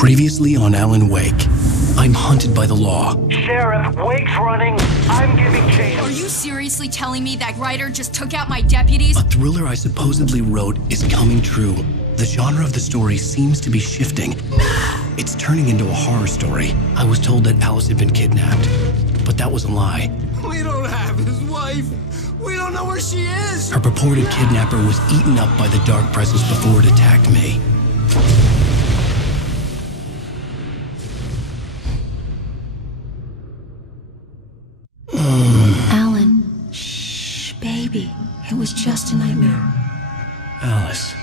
Previously on Alan Wake, I'm hunted by the law. Sheriff, Wake's running. I'm giving chase. Are you seriously telling me that Ryder just took out my deputies? A thriller I supposedly wrote is coming true. The genre of the story seems to be shifting. It's turning into a horror story. I was told that Alice had been kidnapped, but that was a lie. We don't have his wife. We don't know where she is. Her purported kidnapper was eaten up by the dark presence before it attacked me. Alan, shh, baby. It was just a nightmare. Alice.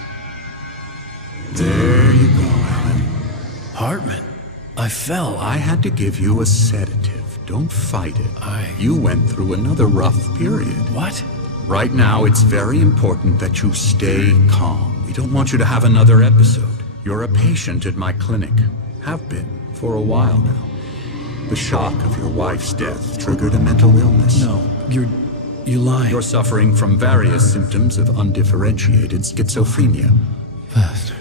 There you go, Alan. Hartman. I fell. I had to give you a sedative. Don't fight it. You went through another rough period. What? Right now, it's very important that you stay calm. We don't want you to have another episode. You're a patient at my clinic. Have been for a while now. The shock of your wife's death triggered a mental illness. No, you lie. You're suffering from various symptoms of undifferentiated schizophrenia. Bastard.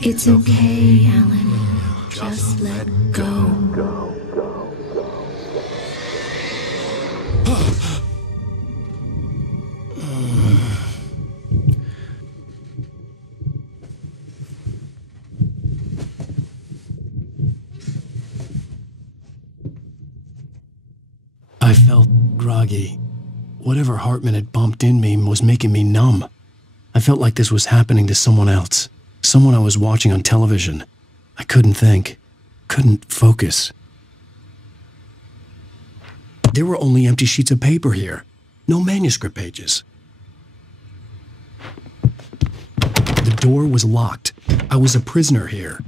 It's okay, Alan. Just let go. I felt groggy. Whatever Hartman had bumped in me was making me numb. I felt like this was happening to someone else. Someone I was watching on television. I couldn't think. Couldn't focus. There were only empty sheets of paper here. No manuscript pages. The door was locked. I was a prisoner here.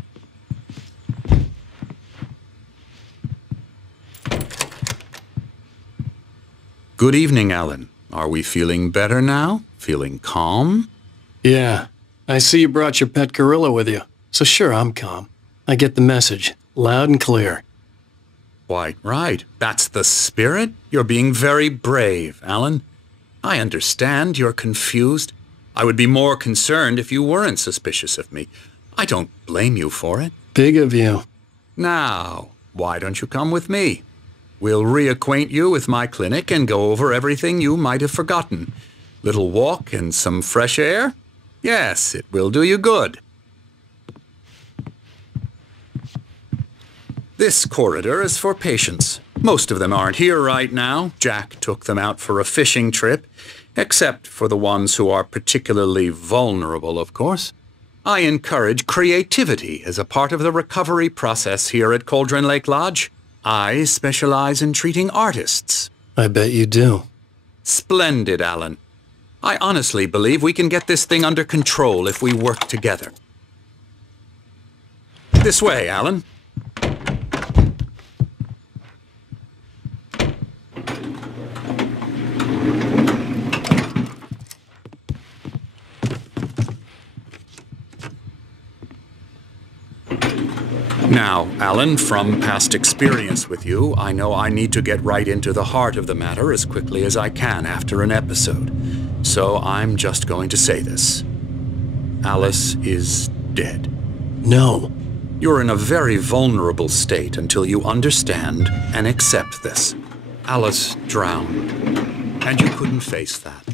Good evening, Alan. Are we feeling better now? Feeling calm? Yeah. I see you brought your pet gorilla with you. So sure, I'm calm. I get the message. Loud and clear. Quite right. That's the spirit. You're being very brave, Alan. I understand you're confused. I would be more concerned if you weren't suspicious of me. I don't blame you for it. Big of you. Now, why don't you come with me? We'll reacquaint you with my clinic and go over everything you might have forgotten. Little walk and some fresh air? Yes, it will do you good. This corridor is for patients. Most of them aren't here right now. Jack took them out for a fishing trip, except for the ones who are particularly vulnerable, of course. I encourage creativity as a part of the recovery process here at Cauldron Lake Lodge. I specialize in treating artists. I bet you do. Splendid, Alan. I honestly believe we can get this thing under control if we work together. This way, Alan. Now, Alan, from past experience with you, I know I need to get right into the heart of the matter as quickly as I can after an episode. So I'm just going to say this. Alice is dead. No. You're in a very vulnerable state until you understand and accept this. Alice drowned, and you couldn't face that.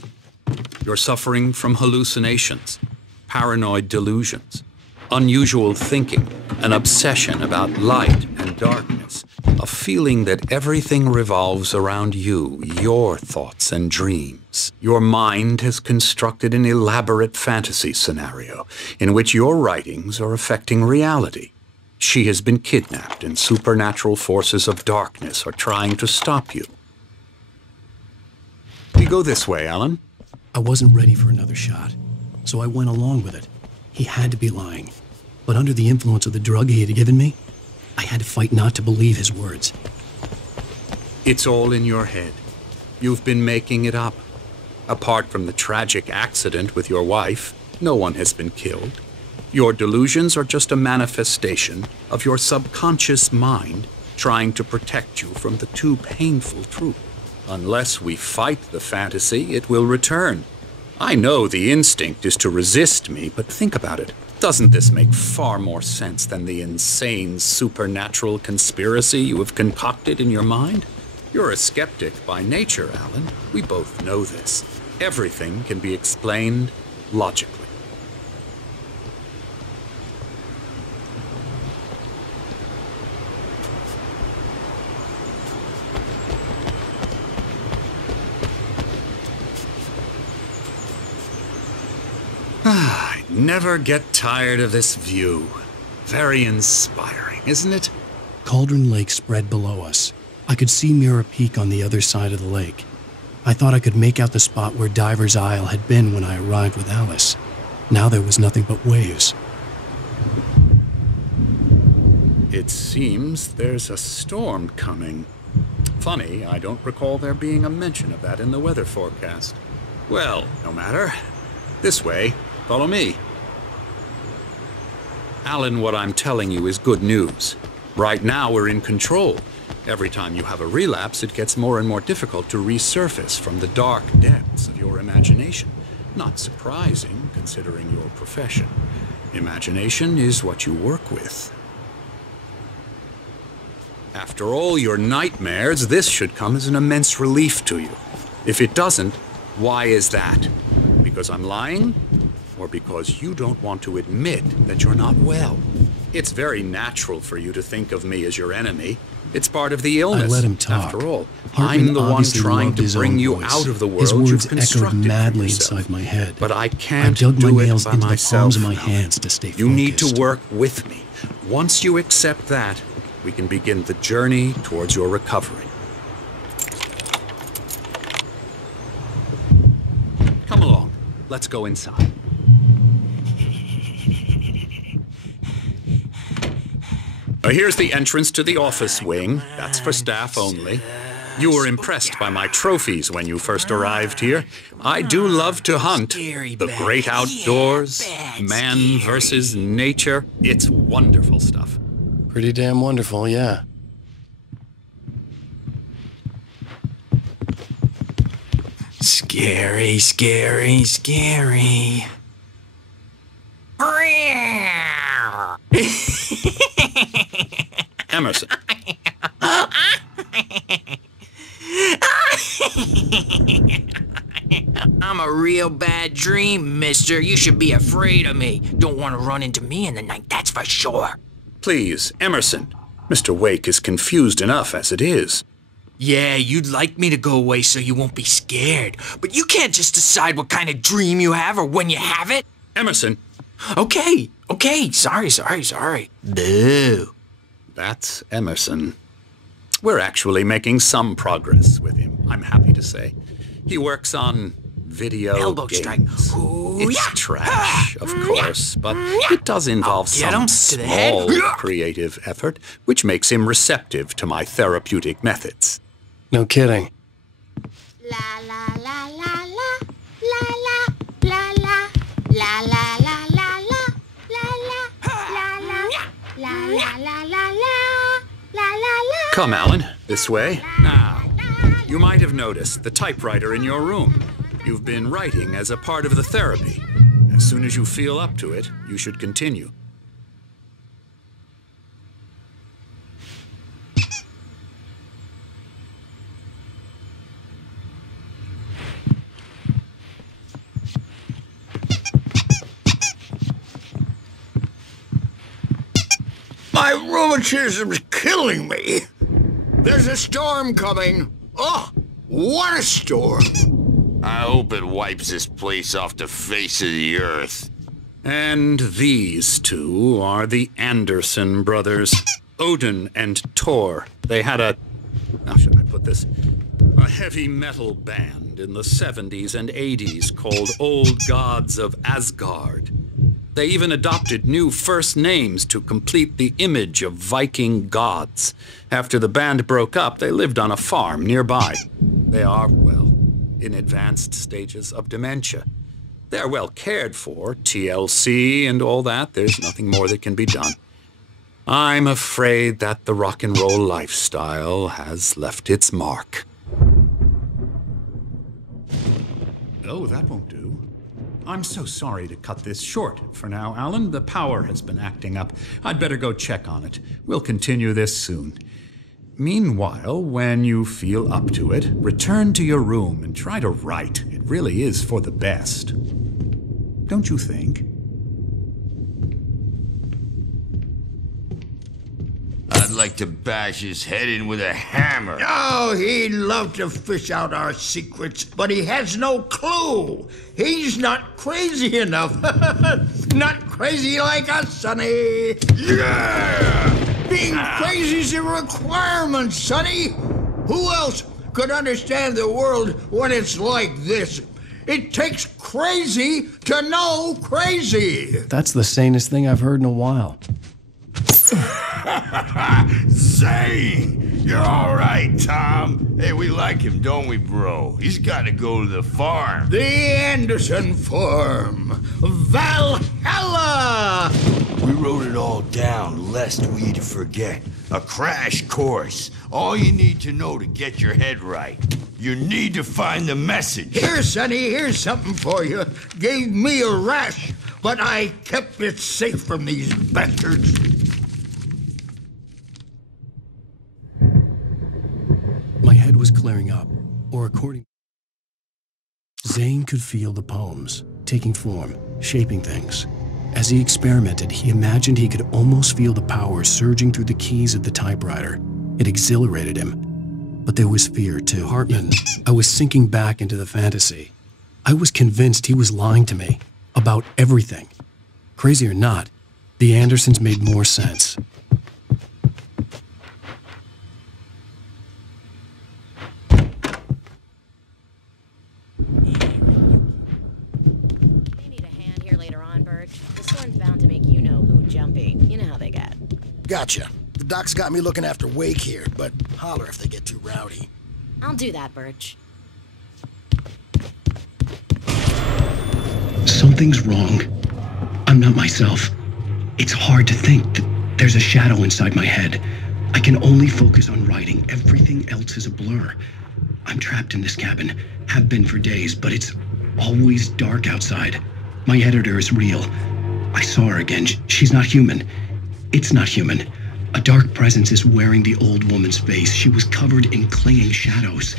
You're suffering from hallucinations, paranoid delusions, unusual thinking, an obsession about light and darkness, a feeling that everything revolves around you, your thoughts and dreams. Your mind has constructed an elaborate fantasy scenario in which your writings are affecting reality. She has been kidnapped and supernatural forces of darkness are trying to stop you. We go this way, Alan. I wasn't ready for another shot, so I went along with it. He had to be lying. But under the influence of the drug he had given me, I had to fight not to believe his words. It's all in your head. You've been making it up. Apart from the tragic accident with your wife, no one has been killed. Your delusions are just a manifestation of your subconscious mind trying to protect you from the too painful truth. Unless we fight the fantasy, it will return. I know the instinct is to resist me, but think about it. Doesn't this make far more sense than the insane supernatural conspiracy you have concocted in your mind? You're a skeptic by nature, Alan. We both know this. Everything can be explained logically. I never get tired of this view. Very inspiring, isn't it? Cauldron Lake spread below us. I could see Mirror Peak on the other side of the lake. I thought I could make out the spot where Diver's Isle had been when I arrived with Alice. Now there was nothing but waves. It seems there's a storm coming. Funny, I don't recall there being a mention of that in the weather forecast. Well, no matter. This way. Follow me. Alan, what I'm telling you is good news. Right now, we're in control. Every time you have a relapse, it gets more and more difficult to resurface from the dark depths of your imagination. Not surprising, considering your profession. Imagination is what you work with. After all your nightmares, this should come as an immense relief to you. If it doesn't, why is that? Because I'm lying? Or because you don't want to admit that you're not well? It's very natural for you to think of me as your enemy. It's part of the illness. I let him talk. After all, Hartman I'm the one obviously trying loved to his bring own you voice. out of the His world words you've echoed constructed madly for yourself. inside my head. But I I can't dug do my it nails by into the myself. palms of my now. hands to stay focused. You need to work with me. Once you accept that, we can begin the journey towards your recovery. Come along. Let's go inside. Here's the entrance to the office wing. That's for staff only. You were impressed by my trophies when you first arrived here. I do love to hunt. The great outdoors, man versus nature. It's wonderful stuff. Pretty damn wonderful, yeah. Scary, scary, scary. Emerson. I'm a real bad dream, mister. You should be afraid of me. Don't want to run into me in the night, that's for sure. Please, Emerson. Mr. Wake is confused enough as it is. Yeah, you'd like me to go away so you won't be scared. But you can't just decide what kind of dream you have or when you have it. Emerson. Okay, sorry. Boo. That's Emerson. We're actually making some progress with him, I'm happy to say. He works on video Elbow games. strike. Ooh, It's yeah. trash, of course, but it does involve Get some him to the head. small creative effort, which makes him receptive to my therapeutic methods. No kidding. La la la la la la la la la la la la la la la la la la la. Come, Alan, this way. Now, you might have noticed the typewriter in your room. You've been writing as a part of the therapy. As soon as you feel up to it, you should continue. My rheumatism's killing me. There's a storm coming. Oh, what a storm. I hope it wipes this place off the face of the earth. And these two are the Anderson brothers, Odin and Thor. They had how should I put this? A heavy metal band in the 70s and 80s called Old Gods of Asgard. They even adopted new first names to complete the image of Viking gods. After the band broke up, they lived on a farm nearby. They are, well, in advanced stages of dementia. They're well cared for, TLC and all that. There's nothing more that can be done. I'm afraid that the rock and roll lifestyle has left its mark. Oh, that won't do. I'm so sorry to cut this short for now, Alan. The power has been acting up. I'd better go check on it. We'll continue this soon. Meanwhile, when you feel up to it, return to your room and try to write. It really is for the best. Don't you think? I'd like to bash his head in with a hammer. Oh, he'd love to fish out our secrets, but he has no clue. He's not crazy enough. Not crazy like us, Sonny. Yeah! Being crazy's a requirement, Sonny. Who else could understand the world when it's like this? It takes crazy to know crazy. That's the sanest thing I've heard in a while. Zane! You're all right, Tom. Hey, we like him, don't we, bro? He's got to go to the farm. The Anderson Farm. Valhalla! We wrote it all down, lest we'd forget. A crash course. All you need to know to get your head right. You need to find the message. Here, Sonny, here's something for you. Gave me a rash, but I kept it safe from these bastards. My head was clearing up, or according... Zane could feel the poems, taking form, shaping things. As he experimented, he imagined he could almost feel the power surging through the keys of the typewriter. It exhilarated him. But there was fear, too. Hartman, I was sinking back into the fantasy. I was convinced he was lying to me about everything. Crazy or not, the Andersons made more sense. Gotcha. The doc's got me looking after Wake here, but holler if they get too rowdy. I'll do that, Birch. Something's wrong. I'm not myself. It's hard to think that there's a shadow inside my head. I can only focus on writing. Everything else is a blur. I'm trapped in this cabin. Have been for days, but it's always dark outside. My editor is real. I saw her again. She's not human. It's not human. A dark presence is wearing the old woman's face. She was covered in clinging shadows.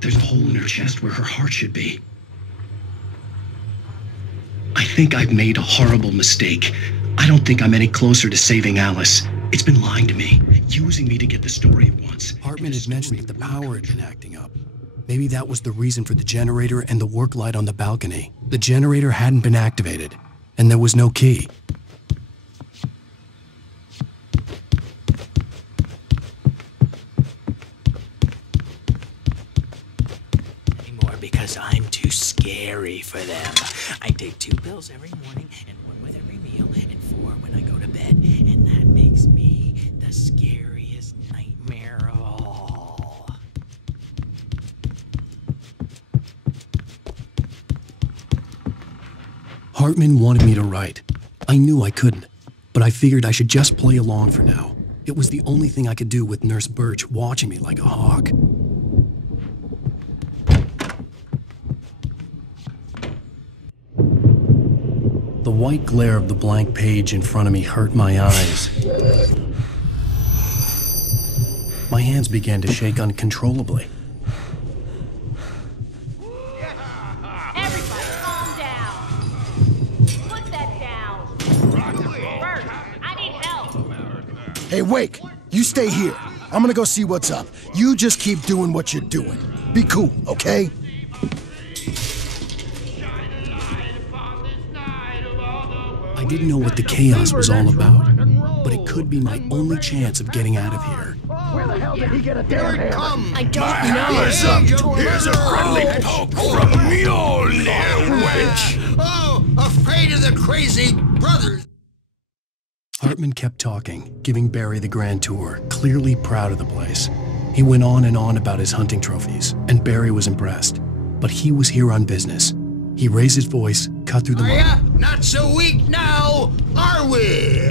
There's a hole in her chest where her heart should be. I think I've made a horrible mistake. I don't think I'm any closer to saving Alice. It's been lying to me, using me to get the story it wants. Hartman had mentioned that the power had been acting up. Maybe that was the reason for the generator and the work light on the balcony. The generator hadn't been activated, and there was no key. Because I'm too scary for them. I take 2 pills every morning and 1 with every meal and 4 when I go to bed. And that makes me the scariest nightmare of all. Hartman wanted me to write. I knew I couldn't, but I figured I should just play along for now. It was the only thing I could do with Nurse Birch watching me like a hawk. The white glare of the blank page in front of me hurt my eyes. My hands began to shake uncontrollably. Everybody, calm down. Put that down. Bert, I need help. Hey, Wake, you stay here. I'm gonna go see what's up. You just keep doing what you're doing. Be cool, okay? I didn't know what the chaos was all about, but it could be my only chance of getting out of here. Where the hell did he get a damn hammer? I don't know. Here's a friendly poke from Mjolnir, wench. Oh, afraid of the crazy brothers. Hartman kept talking, giving Barry the grand tour, clearly proud of the place. He went on and on about his hunting trophies, and Barry was impressed. But he was here on business. He raised his voice, cut through the Are mud. ya not so weak now, are we?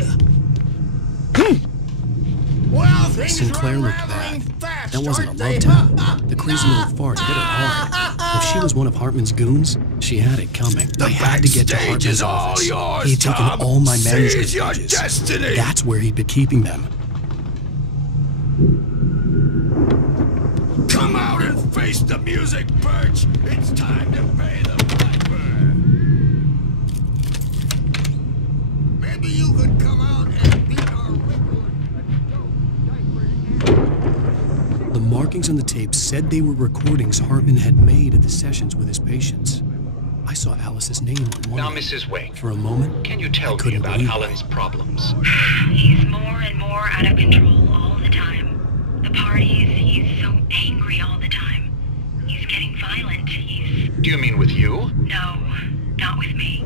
Well, things Sinclair are looked unraveling bad. fast, That wasn't a aren't love they? tap. The crazy little fart hit her hard. If she was one of Hartman's goons, she had it coming. I had to get to Hartman's office. He had taken all my manuscript pages. Destiny. That's where he'd been keeping them. Come out and face the music, Birch! It's time to pay the piper! Maybe you could come out and beat our record. The markings on the tape said they were recordings Hartman had made at the sessions with his patients. I saw Alice's name on one. Now, Mrs. Wake, For a moment, can you tell I me couldn't about believe Alan's problems? He's more and more out of control all the time. The parties, he's so angry all the time. He's getting violent. Do you mean with you? No, not with me.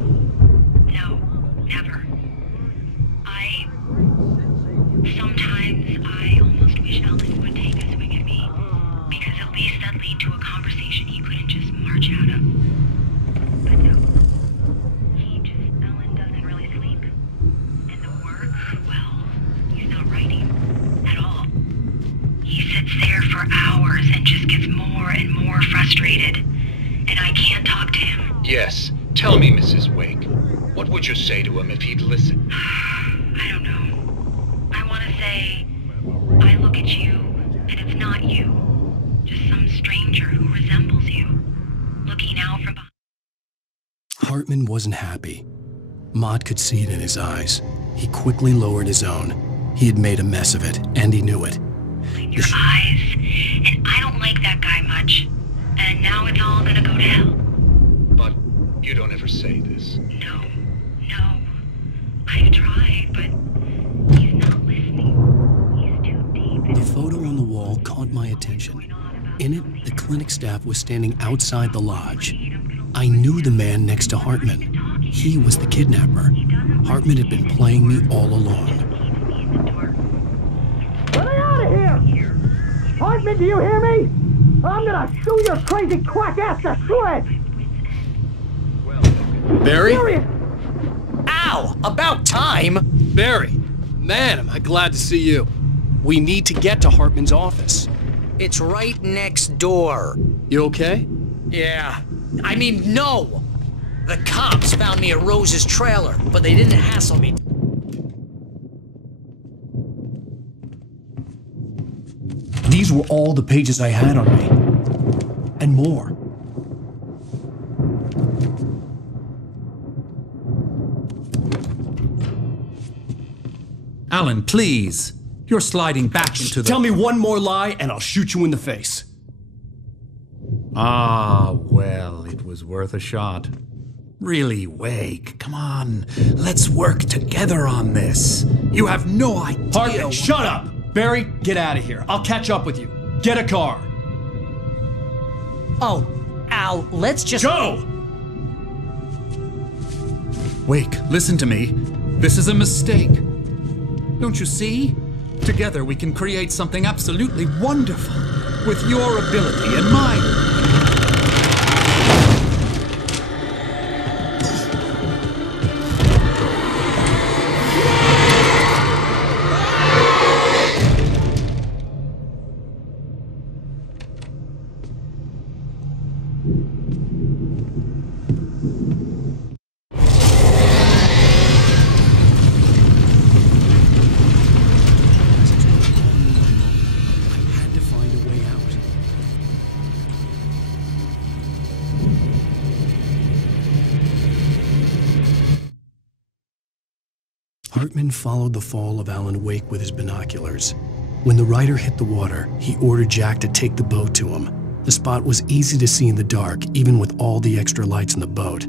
No, never. Sometimes I almost wish Alan would take a swing at me, because at least that lead to a conversation he couldn't just march out of. But no, Alan doesn't really sleep. And the work, well, he's not writing at all. He sits there for hours and just gets more and more frustrated, and I can't talk to him. Yes. Tell me, Mrs. Wake. What would you say to him if he'd listen? I don't know. I want to say, I look at you, and it's not you. Just some stranger who resembles you, looking out from behind. Hartman wasn't happy. Maud could see it in his eyes. He quickly lowered his own. He had made a mess of it, and he knew it. Your eyes, and I don't like that guy much. And now it's all gonna go to hell. But you don't ever say this. No. I've tried, but he's not listening. He's too deep. The photo on the wall caught my attention. In it, the clinic staff was standing outside the lodge. I knew the man next to Hartman. He was the kidnapper. Hartman had been playing me all along. Get me out of here! Hartman, do you hear me? I'm gonna shoot your crazy quack ass to shreds! Barry? Serious! Ow! About time! Barry! Man, am I glad to see you. We need to get to Hartman's office. It's right next door. You okay? Yeah. I mean, no! The cops found me at Rose's trailer, but they didn't hassle me. These were all the pages I had on me. And more. Alan, please. You're sliding back into the... Tell me one more lie and I'll shoot you in the face. Ah, well, it was worth a shot. Really, Wake, come on. Let's work together on this. You have no idea... Hartman, shut up! Barry, get out of here. I'll catch up with you. Get a car. Oh, Al, let's just... Go! Wake, listen to me. This is a mistake. Don't you see? Together we can create something absolutely wonderful. With your ability and mine. Hartman followed the fall of Alan Wake with his binoculars. When the rider hit the water, he ordered Jack to take the boat to him. The spot was easy to see in the dark, even with all the extra lights in the boat.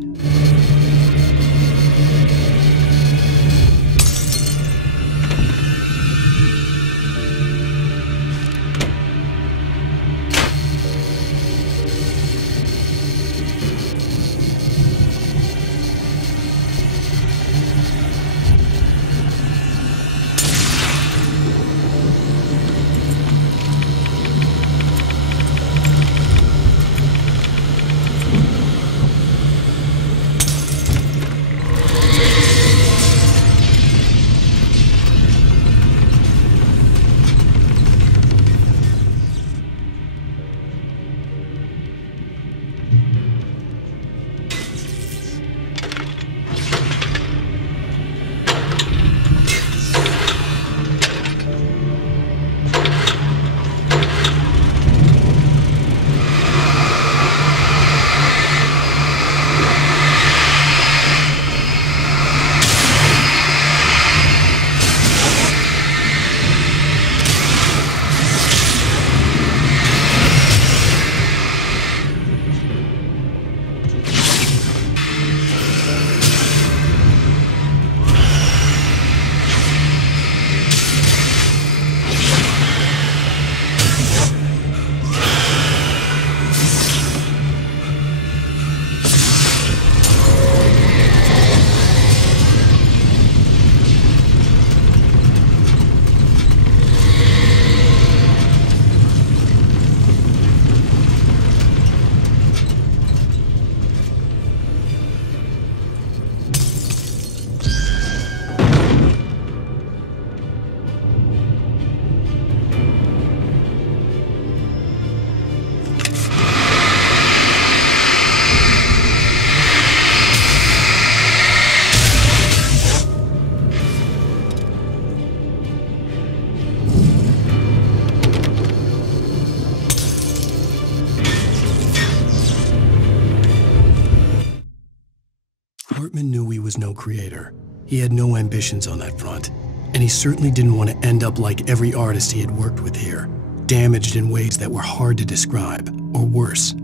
Hartman knew he was no creator. He had no ambitions on that front. And he certainly didn't want to end up like every artist he had worked with here, damaged in ways that were hard to describe, or worse.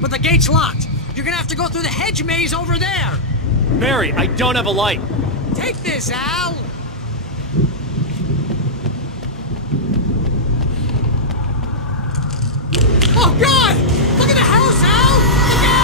But the gate's locked. You're gonna have to go through the hedge maze over there. Barry, I don't have a light. Take this, Al. Oh, God! Look at the house, Al! Look out!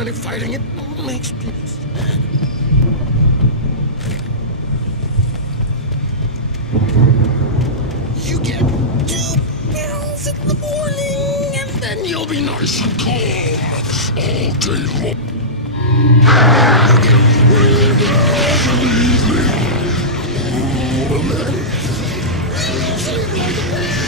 any fighting. It makes me sad. You get 2 pills in the morning, and then you'll be nice and calm all day long. You get way down in the evening. And then you sleep like a baby.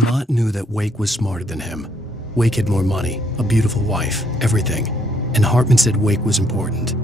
Mott knew that Wake was smarter than him. Wake had more money, a beautiful wife, everything. And Hartman said Wake was important.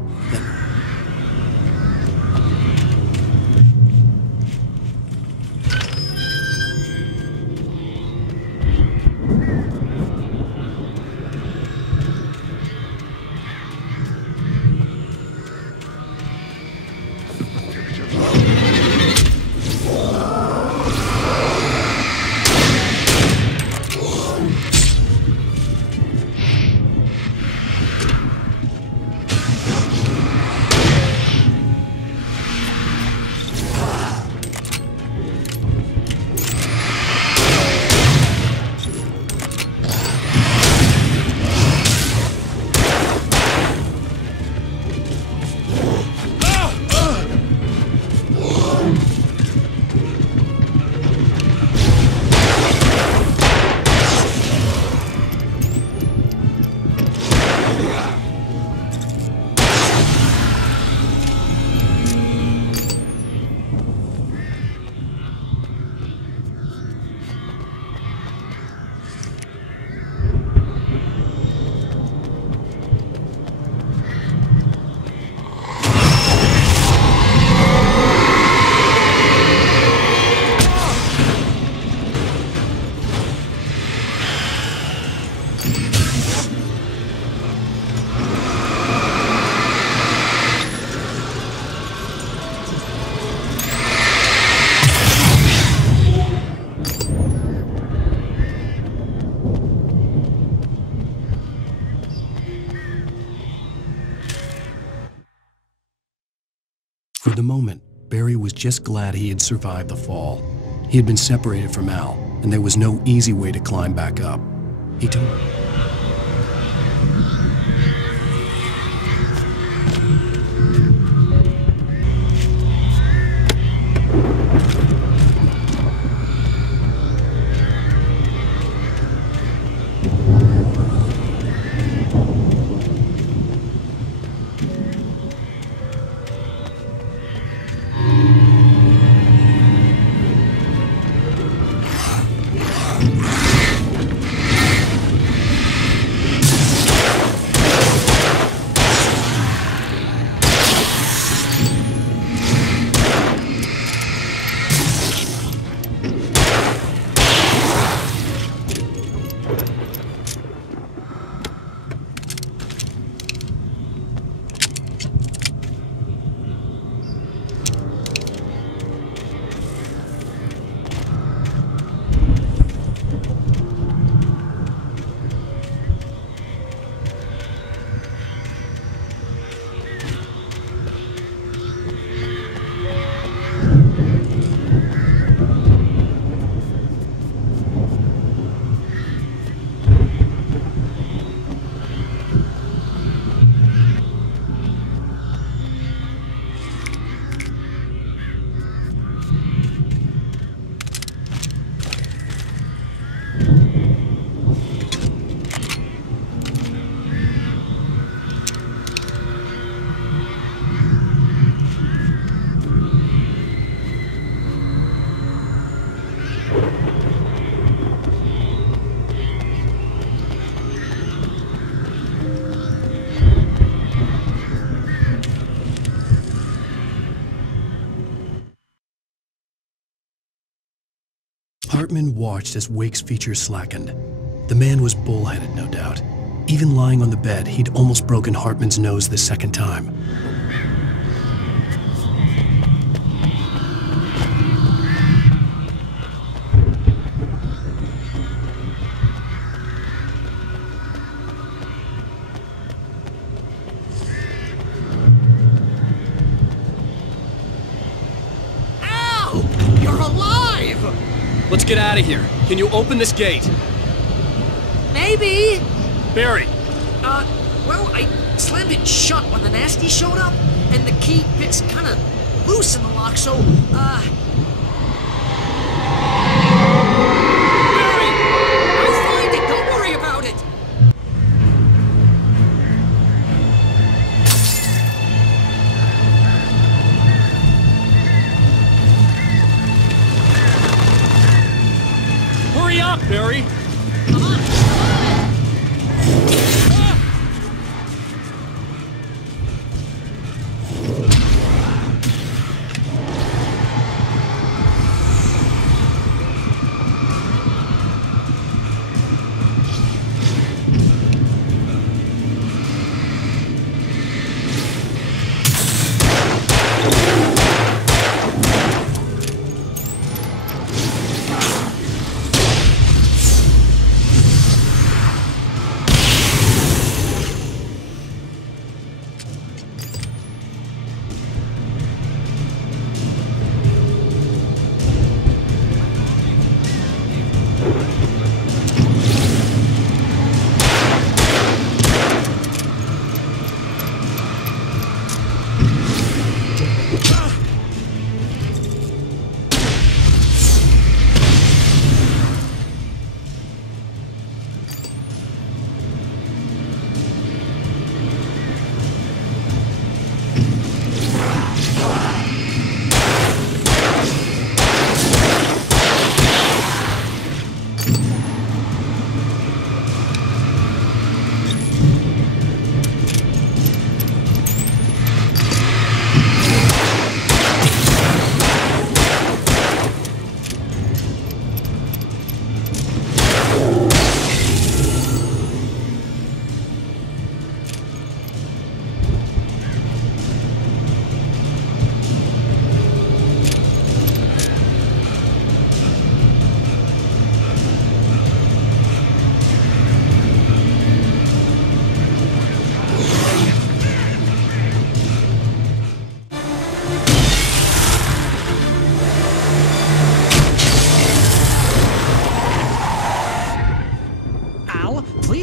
For the moment, Barry was just glad he had survived the fall. He had been separated from Al, and there was no easy way to climb back up. He told Hartman watched as Wake's features slackened. The man was bullheaded, no doubt. Even lying on the bed, he'd almost broken Hartman's nose the second time. Let's get out of here. Can you open this gate? Maybe. Barry. Well, I slammed it shut when the nasty showed up, and the key fits kind of loose in the lock, so, Barry! I'll find it, don't worry about it! Hurry up, Barry!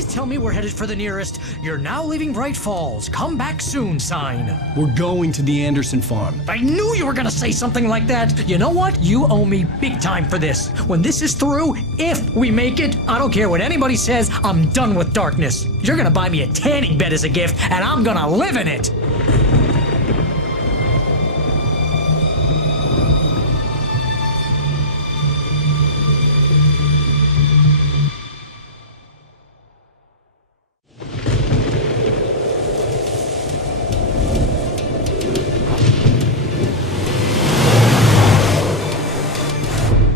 Tell me we're headed for the nearest "You're now leaving Bright Falls. Come back soon" sign. We're going to the Anderson farm. I knew you were gonna say something like that. You know what? You owe me big time for this. When this is through, if we make it, I don't care what anybody says, I'm done with darkness. You're gonna buy me a tanning bed as a gift, and I'm gonna live in it.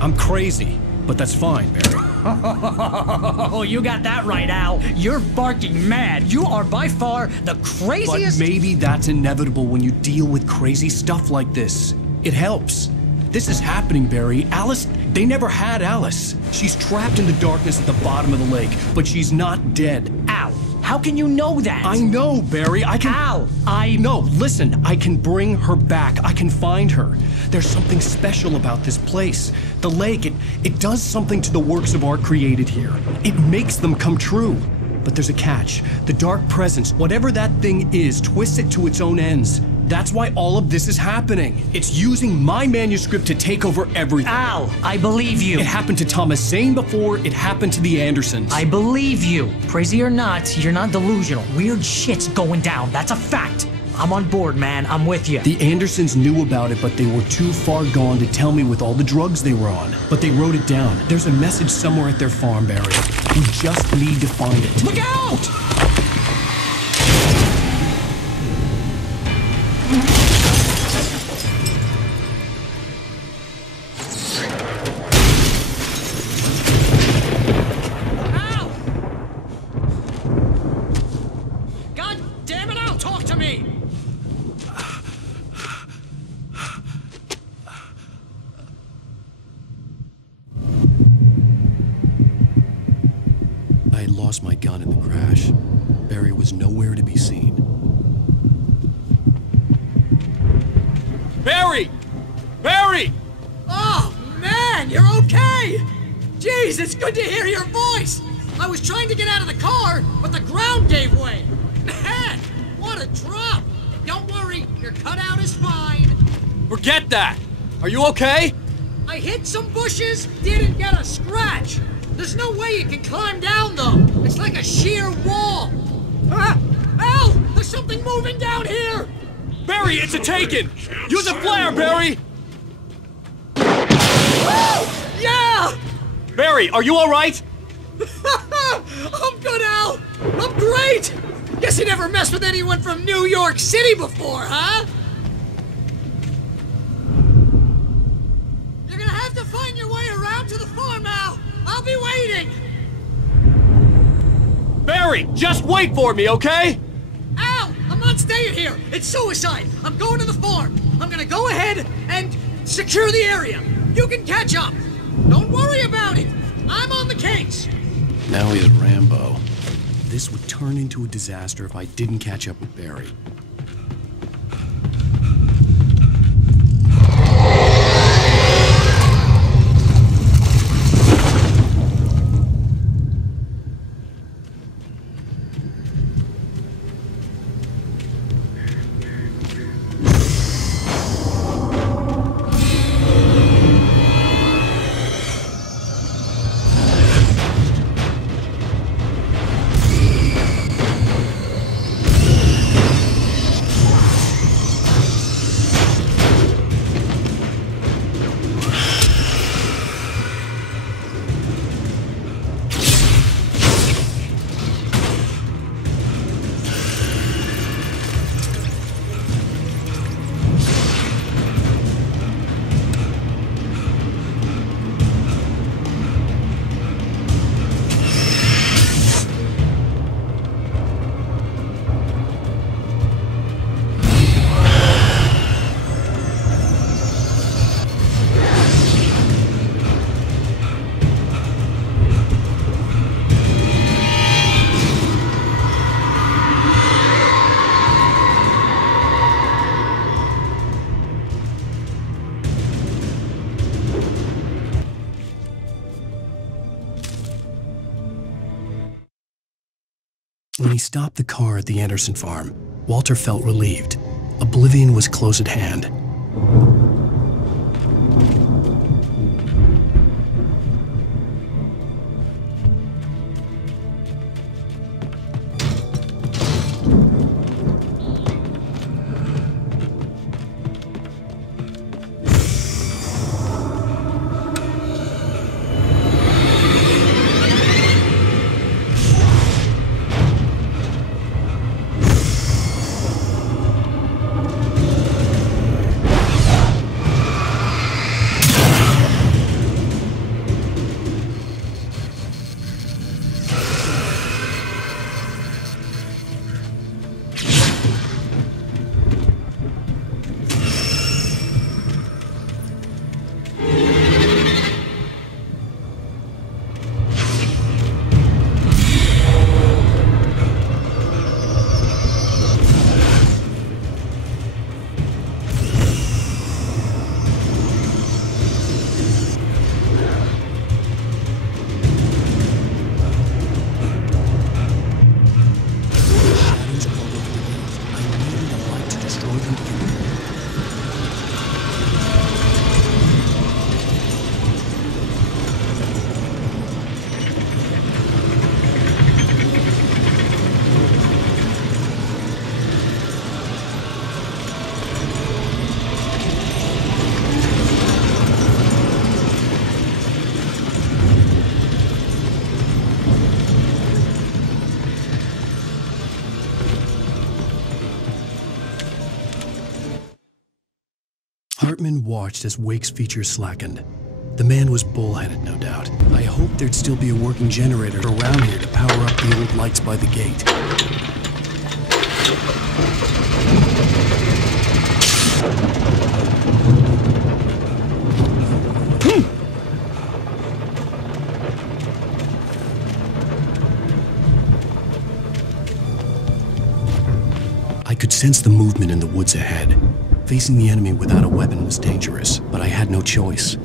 I'm crazy, but that's fine, Barry. Oh, you got that right, Al. You're barking mad. You are by far the craziest— But maybe that's inevitable when you deal with crazy stuff like this. It helps. This is happening, Barry. Alice, they never had Alice. She's trapped in the darkness at the bottom of the lake, but she's not dead. Al, how can you know that? I know, Barry. I can— Al, No, listen. I can bring her back. I can find her. There's something special about this place. The lake, it does something to the works of art created here. It makes them come true. But there's a catch. The dark presence, whatever that thing is, twists it to its own ends. That's why all of this is happening. It's using my manuscript to take over everything. Al, I believe you. It happened to Thomas Zane before, it happened to the Andersons. I believe you. Crazy or not, you're not delusional. Weird shit's going down. That's a fact. I'm on board, man. I'm with you. The Andersons knew about it, but they were too far gone to tell me with all the drugs they were on. But they wrote it down. There's a message somewhere at their farm, Barry. We just need to find it. Look out! had lost my gun in the crash. Barry was nowhere to be seen. Barry! Barry! Oh, man, you're okay! Jeez, it's good to hear your voice! I was trying to get out of the car, but the ground gave way! Man, what a drop! Don't worry, your cutout is fine. Forget that! Are you okay? I hit some bushes, didn't get a scratch. There's no way you can climb down, though. It's like a sheer wall. Al! There's something moving down here! Barry, it's a Taken! Use a flare, Barry! Yeah! Barry, are you alright? I'm good, Al! I'm great! Guess you never messed with anyone from New York City before, huh? You're gonna have to find your way around to the farm, Al! I'll be waiting! Barry, just wait for me, okay? Al! I'm not staying here! It's suicide! I'm going to the farm! I'm gonna go ahead and secure the area! You can catch up! Don't worry about it! I'm on the case! Now he's Rambo. This would turn into a disaster if I didn't catch up with Barry. When he stopped the car at the Anderson farm, Walter felt relieved. Oblivion was close at hand. Hartman watched as Wake's features slackened. The man was bullheaded, no doubt. I hoped there'd still be a working generator around here to power up the old lights by the gate. sensed the movement in the woods ahead. Facing the enemy without a weapon was dangerous, but I had no choice.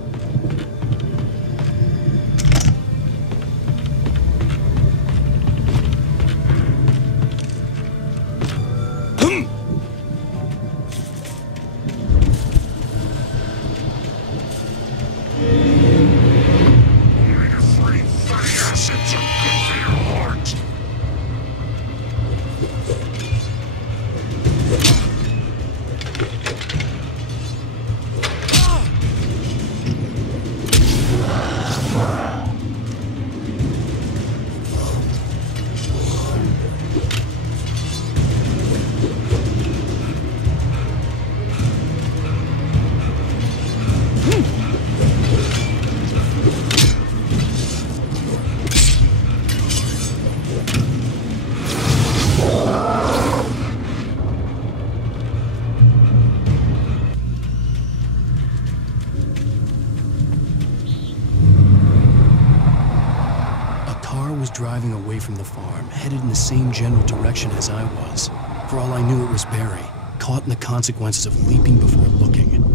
Driving away from the farm, headed in the same general direction as I was. For all I knew, it was Barry, caught in the consequences of leaping before looking.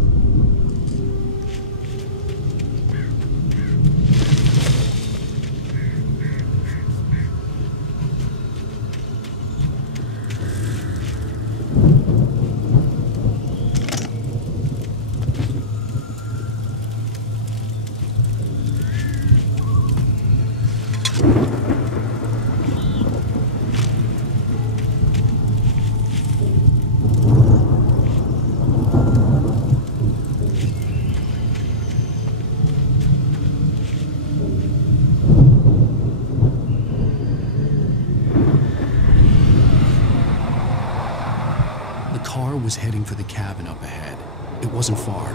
Was heading for the cabin up ahead. It wasn't far.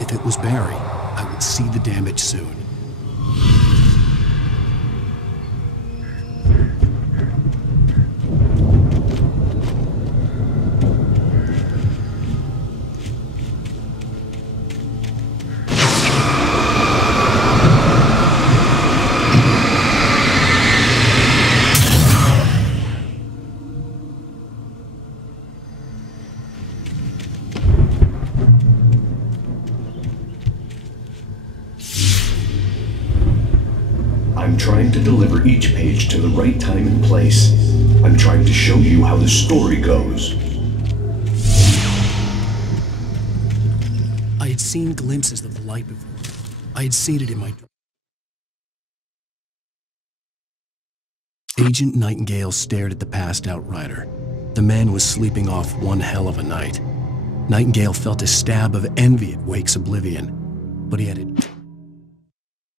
If it was Barry, I would see the damage soon. I'm trying to deliver each page to the right time and place. I'm trying to show you how the story goes. I had seen glimpses of the light before. I had seen it in my... Agent Nightingale stared at the passed-out rider. The man was sleeping off one hell of a night. Nightingale felt a stab of envy at Wake's oblivion, but he had it.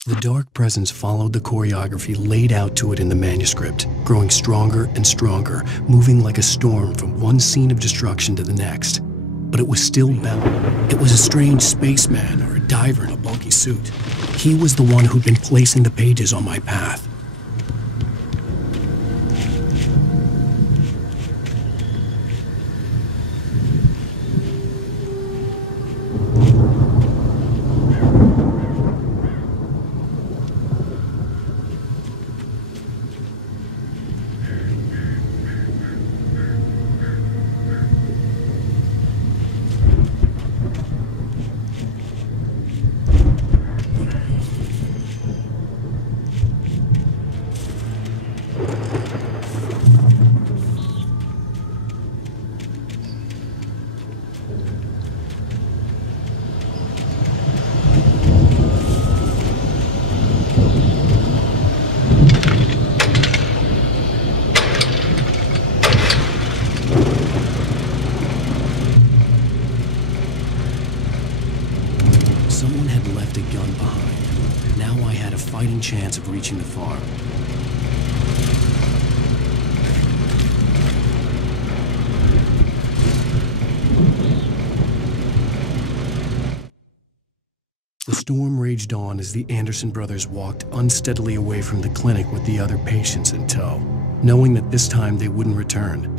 The dark presence followed the choreography laid out to it in the manuscript, growing stronger and stronger, moving like a storm from one scene of destruction to the next. But it was still bound. It was a strange spaceman or a diver in a bulky suit. He was the one who'd been placing the pages on my path. Someone had left a gun behind. Now I had a fighting chance of reaching the farm. The storm raged on as the Anderson brothers walked unsteadily away from the clinic with the other patients in tow, knowing that this time they wouldn't return.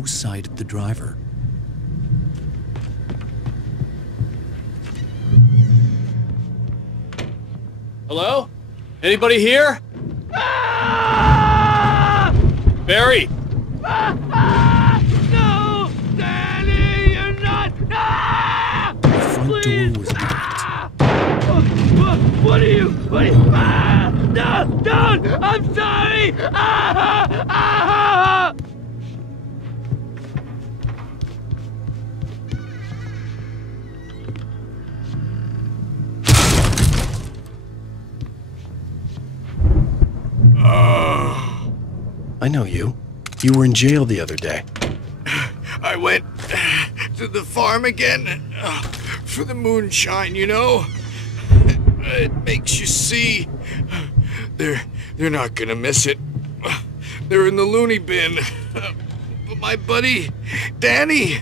no sight of the driver. Hello? Anybody here? Barry! No! Danny, you're not! The front door was locked. What are you? No! Don't! I'm sorry! I know you. You were in jail the other day. I went to the farm again for the moonshine, you know? It makes you see. They're not gonna miss it. They're in the loony bin. But my buddy, Danny,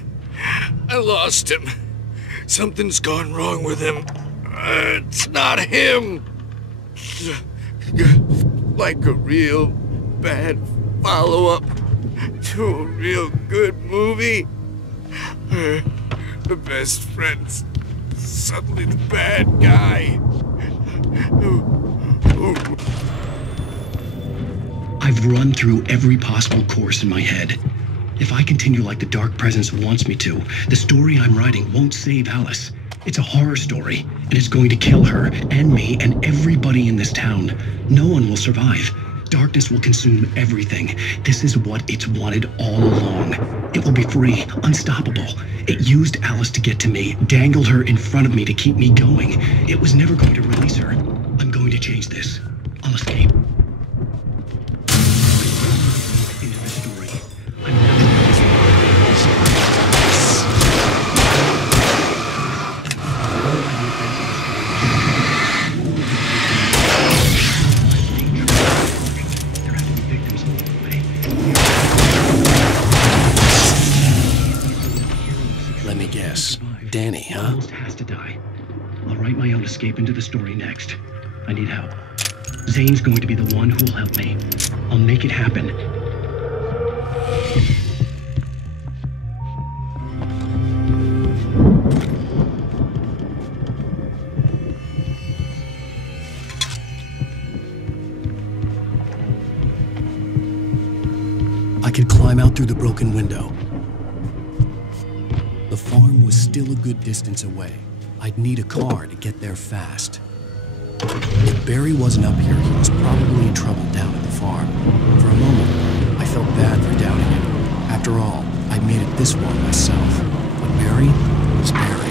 I lost him. Something's gone wrong with him. It's not him. Like a real bad follow-up to a real good movie. The best friend's suddenly the bad guy. I've run through every possible course in my head. If I continue like the Dark Presence wants me to, the story I'm writing won't save Alice. It's a horror story, and it's going to kill her, and me, and everybody in this town. No one will survive. Darkness will consume everything. This is what it's wanted all along. It will be free, unstoppable. It used Alice to get to me, dangled her in front of me to keep me going. It was never going to release her. I'm going to change this. I'll escape. Into the story. I'm Danny, huh? Almost has to die. I'll write my own escape into the story next. I need help. Zane's going to be the one who will help me. I'll make it happen. I could climb out through the broken window. The farm was still a good distance away. I'd need a car to get there fast. If Barry wasn't up here, he was probably in trouble down at the farm. For a moment, I felt bad for doubting him. After all, I'd made it this far myself. But Barry was Barry.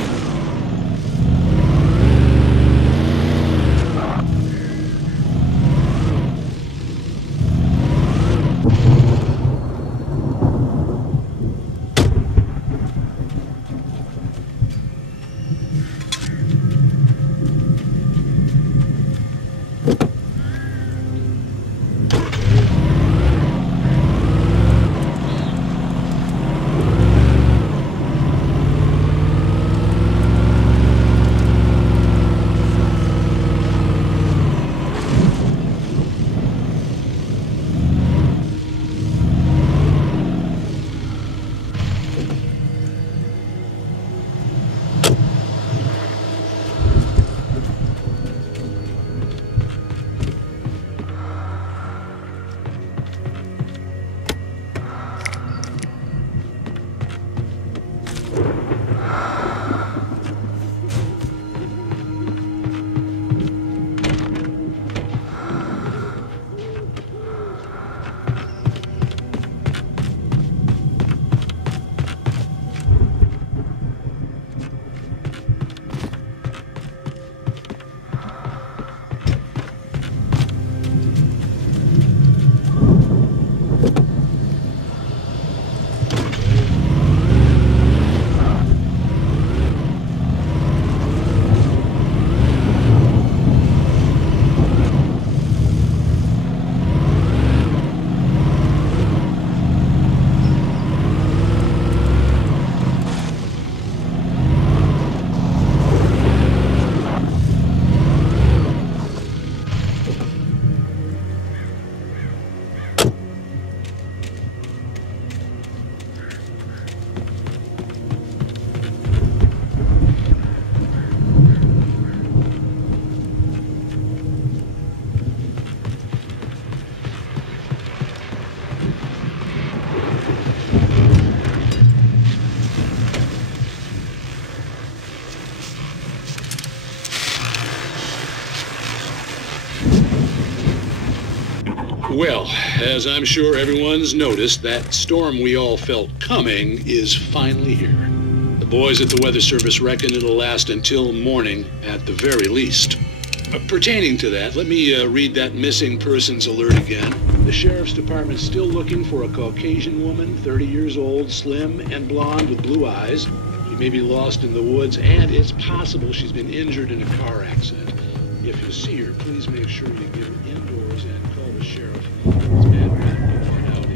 Well, as I'm sure everyone's noticed, that storm we all felt coming is finally here. The boys at the Weather Service reckon it'll last until morning at the very least. Pertaining to that, let me read that missing persons alert again. The Sheriff's Department's still looking for a Caucasian woman, 30 years old, slim and blonde with blue eyes. She may be lost in the woods, and it's possible she's been injured in a car accident. If you see her, please make sure you get her indoors and call the sheriff. It's bad weather to find out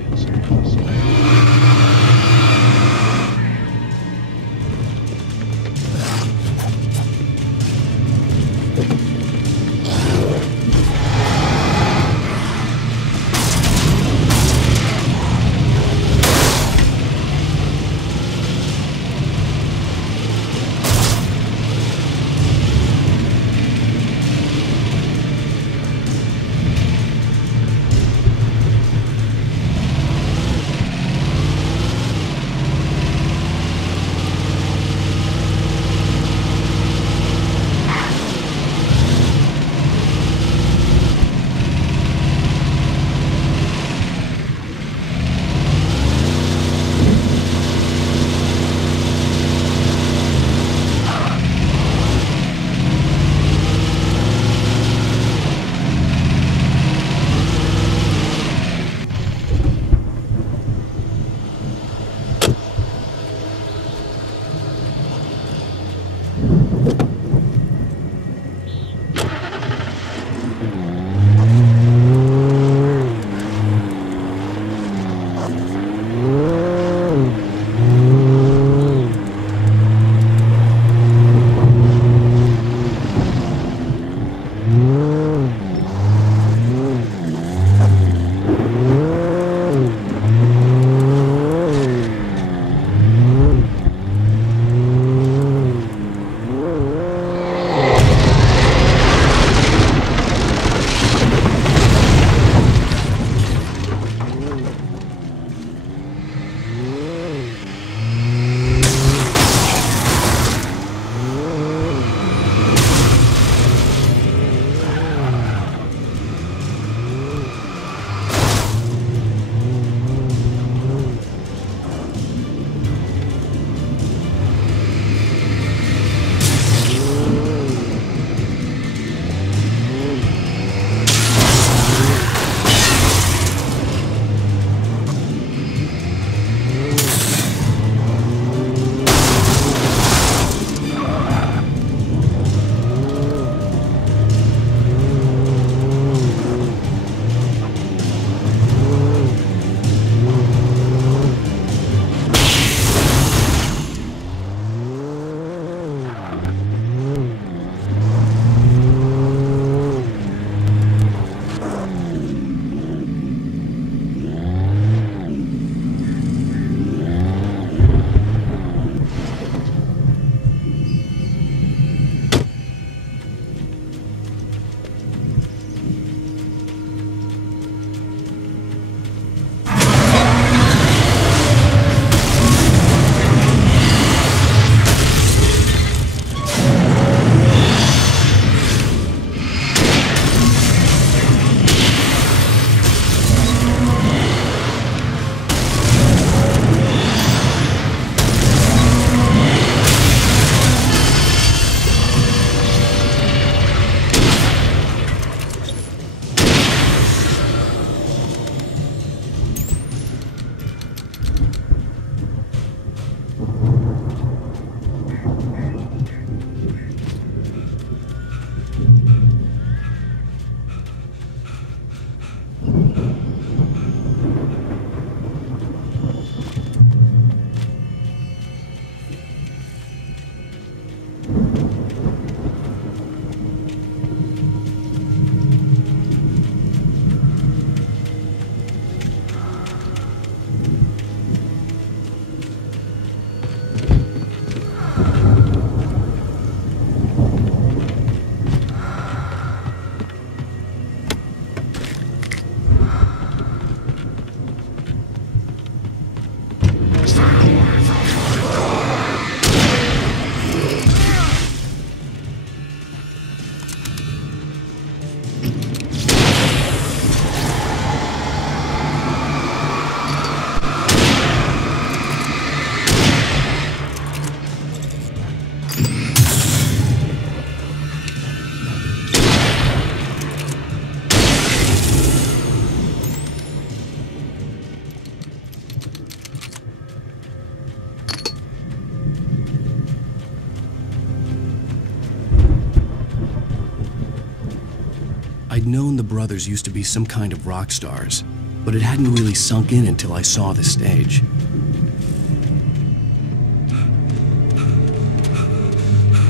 I'd known the brothers used to be some kind of rock stars, but it hadn't really sunk in until I saw the stage.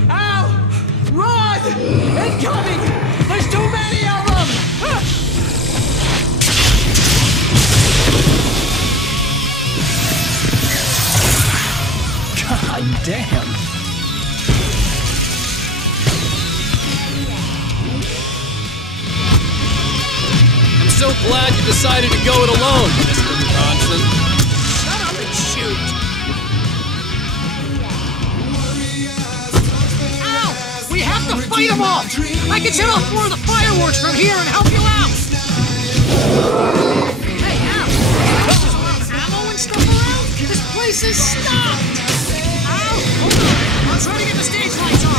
Al! Run! Incoming! There's too many of them! God damn! I'm so glad you decided to go it alone, Mr. Bronson. Shut up and shoot! Al! We have to fight them off! I can set off more of the fireworks from here and help you out! Hey, Al! There's a lot of ammo and stuff around? This place is stopped! Al, hold on! I'm trying to get the stage lights on!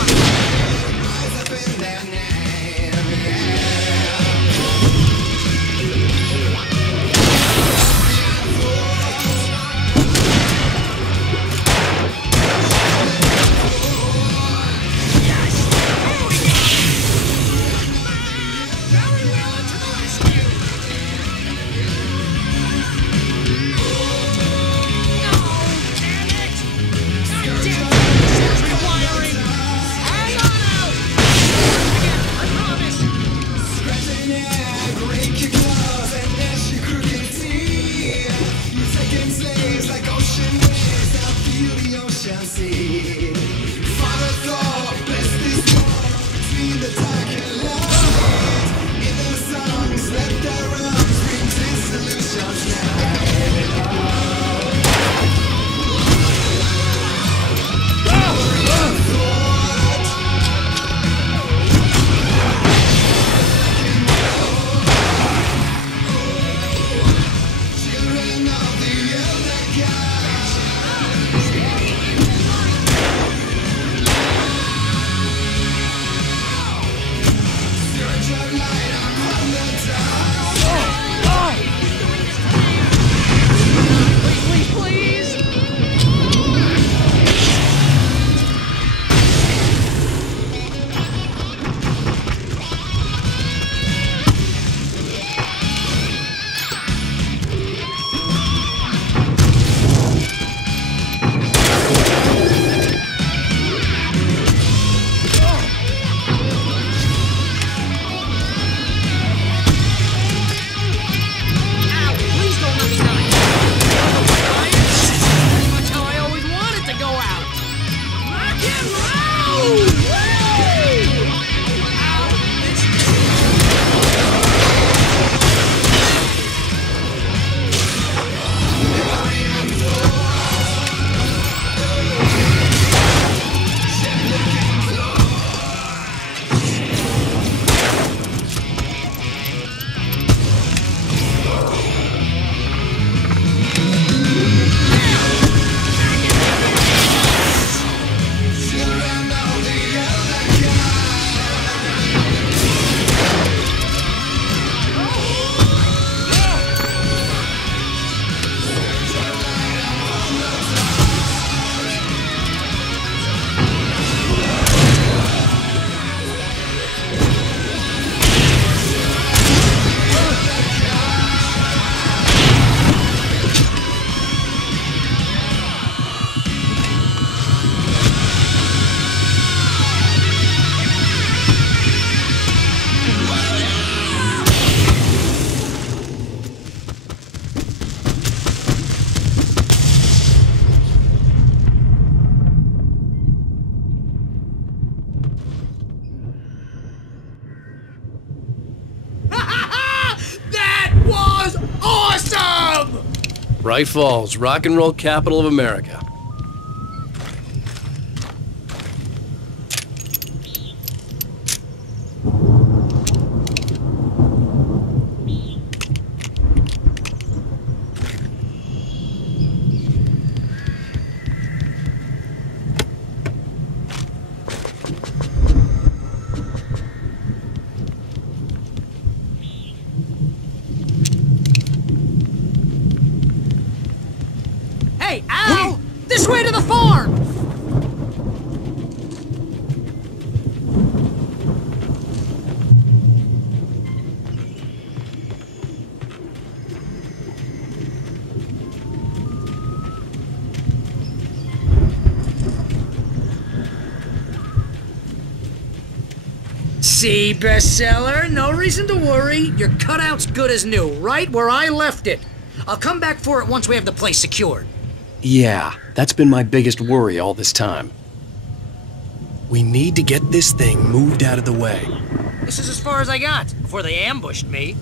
Bright Falls, rock and roll capital of America. Hey, Al! See, bestseller, no reason to worry. Your cutout's good as new, right where I left it. I'll come back for it once we have the place secured. Yeah, that's been my biggest worry all this time. We need to get this thing moved out of the way. This is as far as I got before they ambushed me.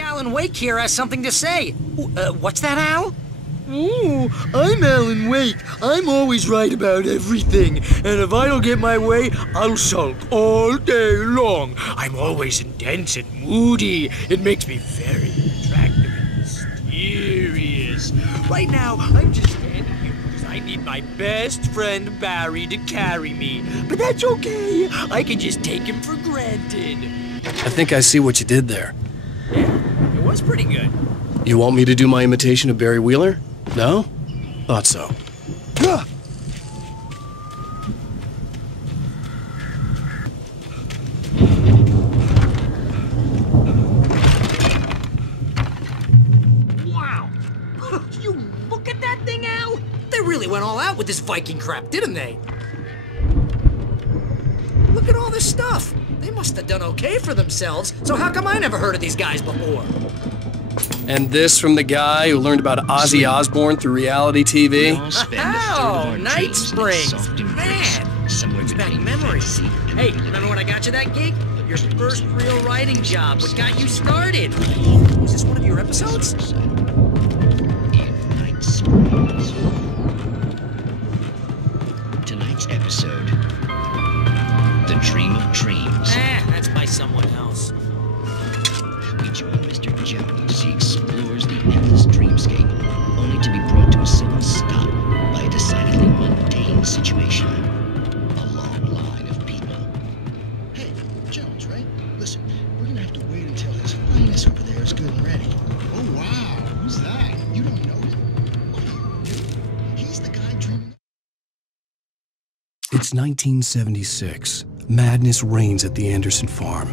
Alan Wake here has something to say. What's that, Al? Ooh, I'm Alan Wake. I'm always right about everything. And if I don't get my way, I'll sulk all day long. I'm always intense and moody. It makes me very attractive and mysterious. Right now, I'm just standing here because I need my best friend Barry to carry me. But that's okay. I can just take him for granted. I think I see what you did there. It was pretty good. You want me to do my imitation of Barry Wheeler? No? Thought so. Wow! You look at that thing, Al! They really went all out with this Viking crap, didn't they? Look at all this stuff. They must have done okay for themselves, so how come I never heard of these guys before? And this from the guy who learned about Ozzy Osbourne through reality TV? Oh, Night Springs! Man! Brings back memories. Hey, remember when I got you that gig? Your first real writing job, what got you started? Was this one of your episodes? Night Springs. Tonight's episode, The Dream of Dreams. That's by someone else. We join Mr. Jones. He explores the endless dreamscape, only to be brought to a sudden stop by a decidedly mundane situation. A long line of people. Hey, Jones, right? Listen, we're gonna have to wait until his finest over there is good and ready. Oh, wow. Who's that? You don't know him? What do you do? He's the guy dreaming. It's 1976. Madness reigns at the Anderson farm.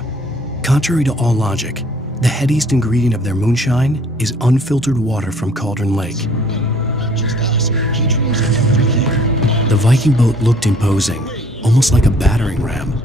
Contrary to all logic, the headiest ingredient of their moonshine is unfiltered water from Cauldron Lake. Not just us. He dreams of everything. The Viking boat looked imposing, almost like a battering ram.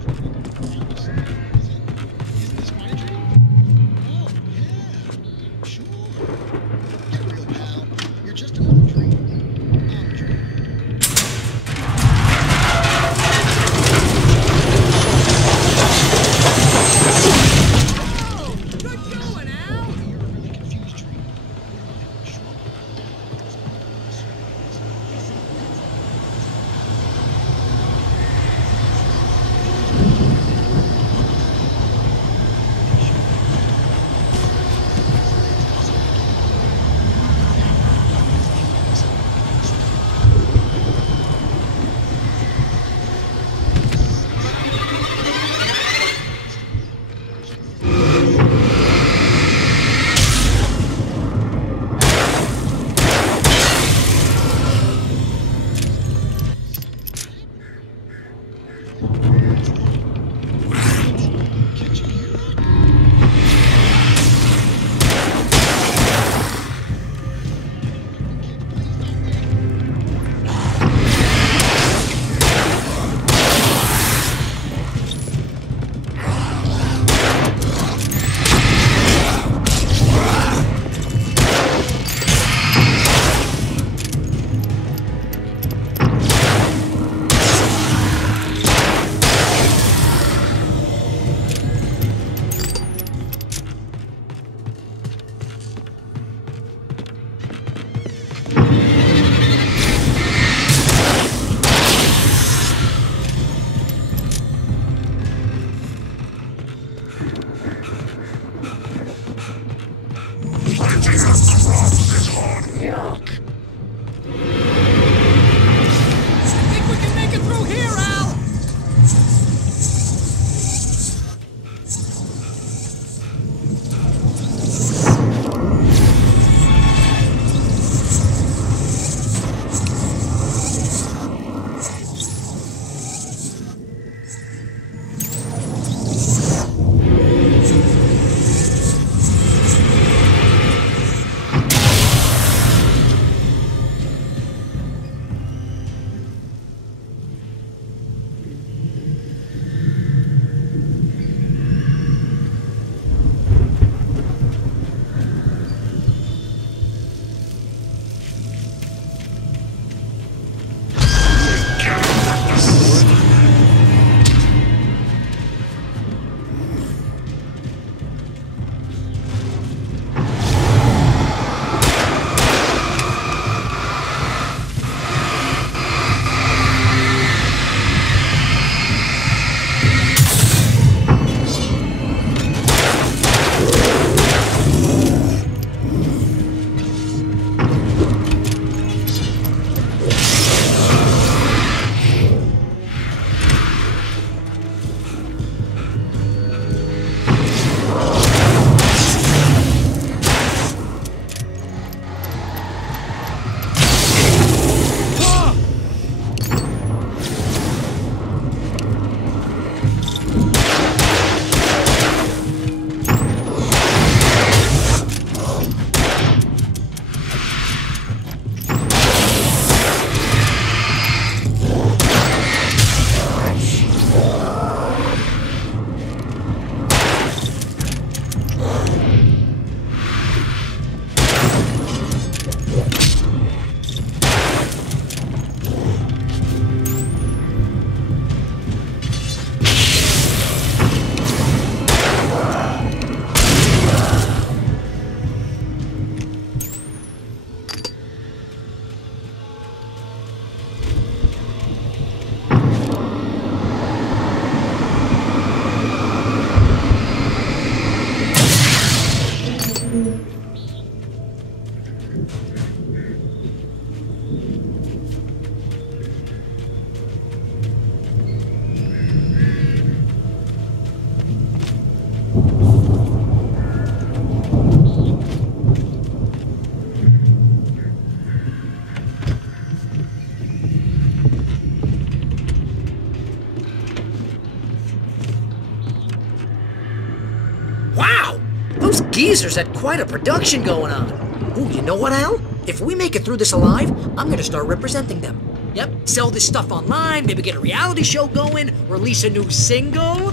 Wow! Those geezers had quite a production going on. Ooh, you know what, Al? If we make it through this alive, I'm gonna start representing them. Yep, sell this stuff online, maybe get a reality show going, release a new single.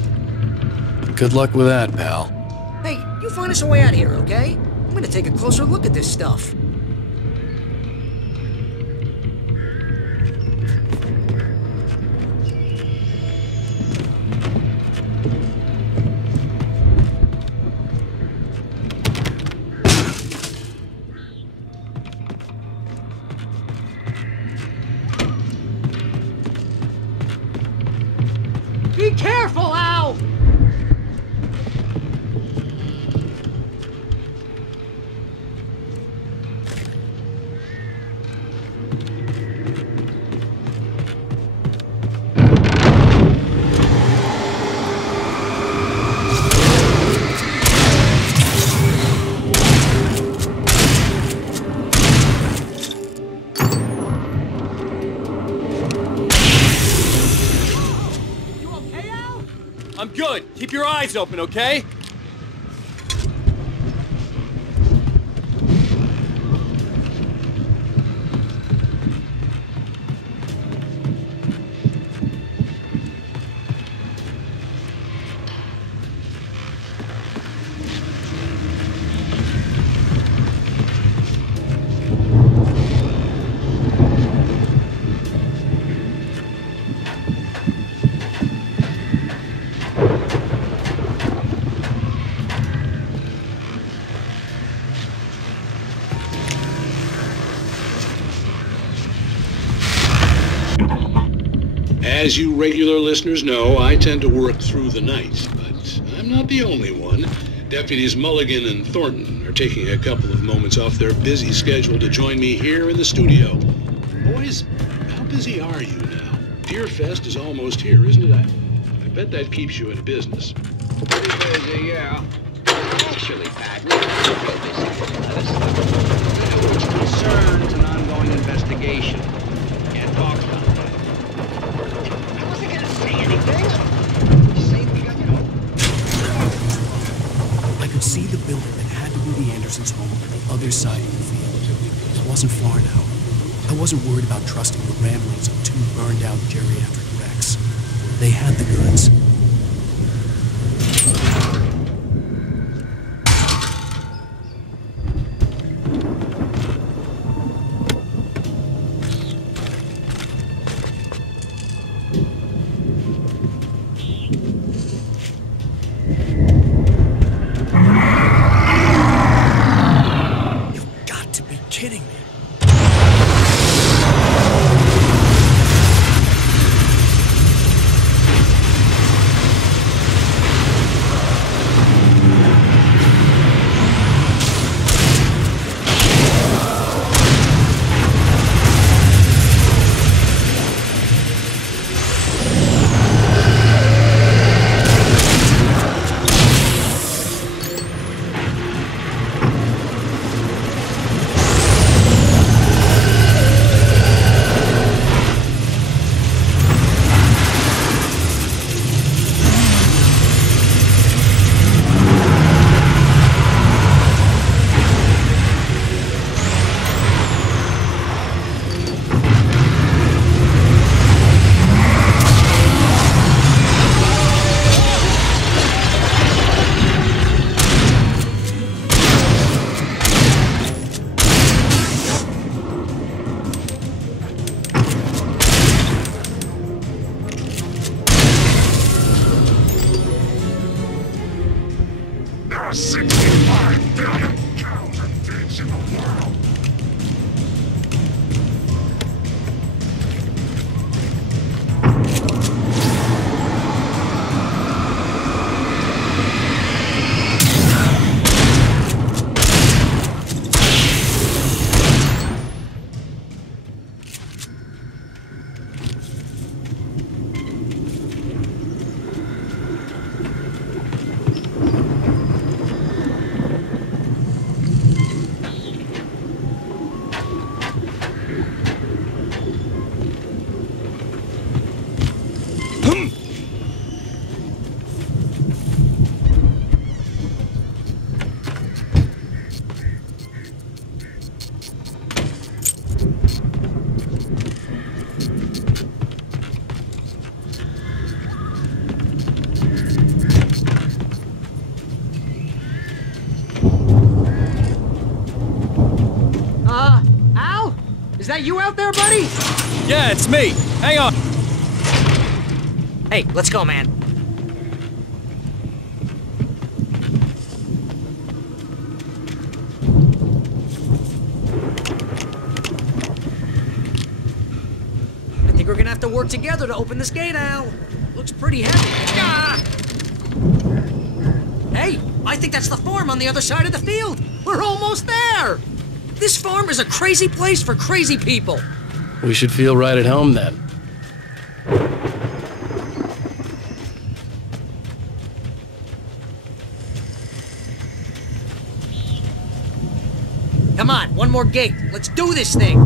Good luck with that, pal. Hey, you find us a way out of here, okay? I'm gonna take a closer look at this stuff. Be careful, Al! I'm good. Keep your eyes open, okay? As you regular listeners know, I tend to work through the night, but I'm not the only one. Deputies Mulligan and Thornton are taking a couple of moments off their busy schedule to join me here in the studio. Boys, how busy are you now? Deer Fest is almost here, isn't it? I bet that keeps you in business. Pretty busy, yeah. Actually, Pat, we're real busy. There's concerns and ongoing investigation. Can't talk about that. I wasn't gonna say anything. Just say we got, I could see the building that had to be the Andersons' home on the other side of the field. It wasn't far now. I wasn't worried about trusting the ramblings of two burned-out geriatric wrecks. They had the goods. Kidding me. Is that you out there, buddy? Yeah, it's me. Hang on. Hey, let's go, man. I think we're gonna have to work together to open this gate, Al. Looks pretty heavy. Ah! Hey, I think that's the farm on the other side of the field. We're almost there. This farm is a crazy place for crazy people. We should feel right at home then. Come on, one more gate. Let's do this thing.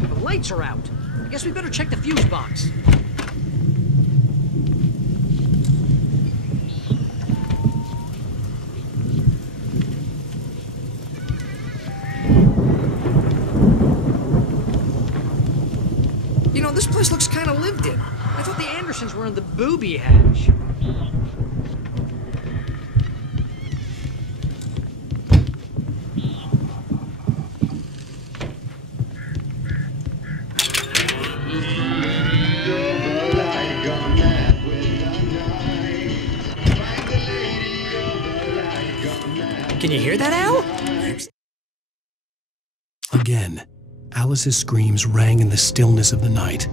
The lights are out. I guess we better check the fuse box. You know, this place looks kind of lived in. I thought the Andersons were in the booby hatch. Can you hear that, Al? Again, Alice's screams rang in the stillness of the night.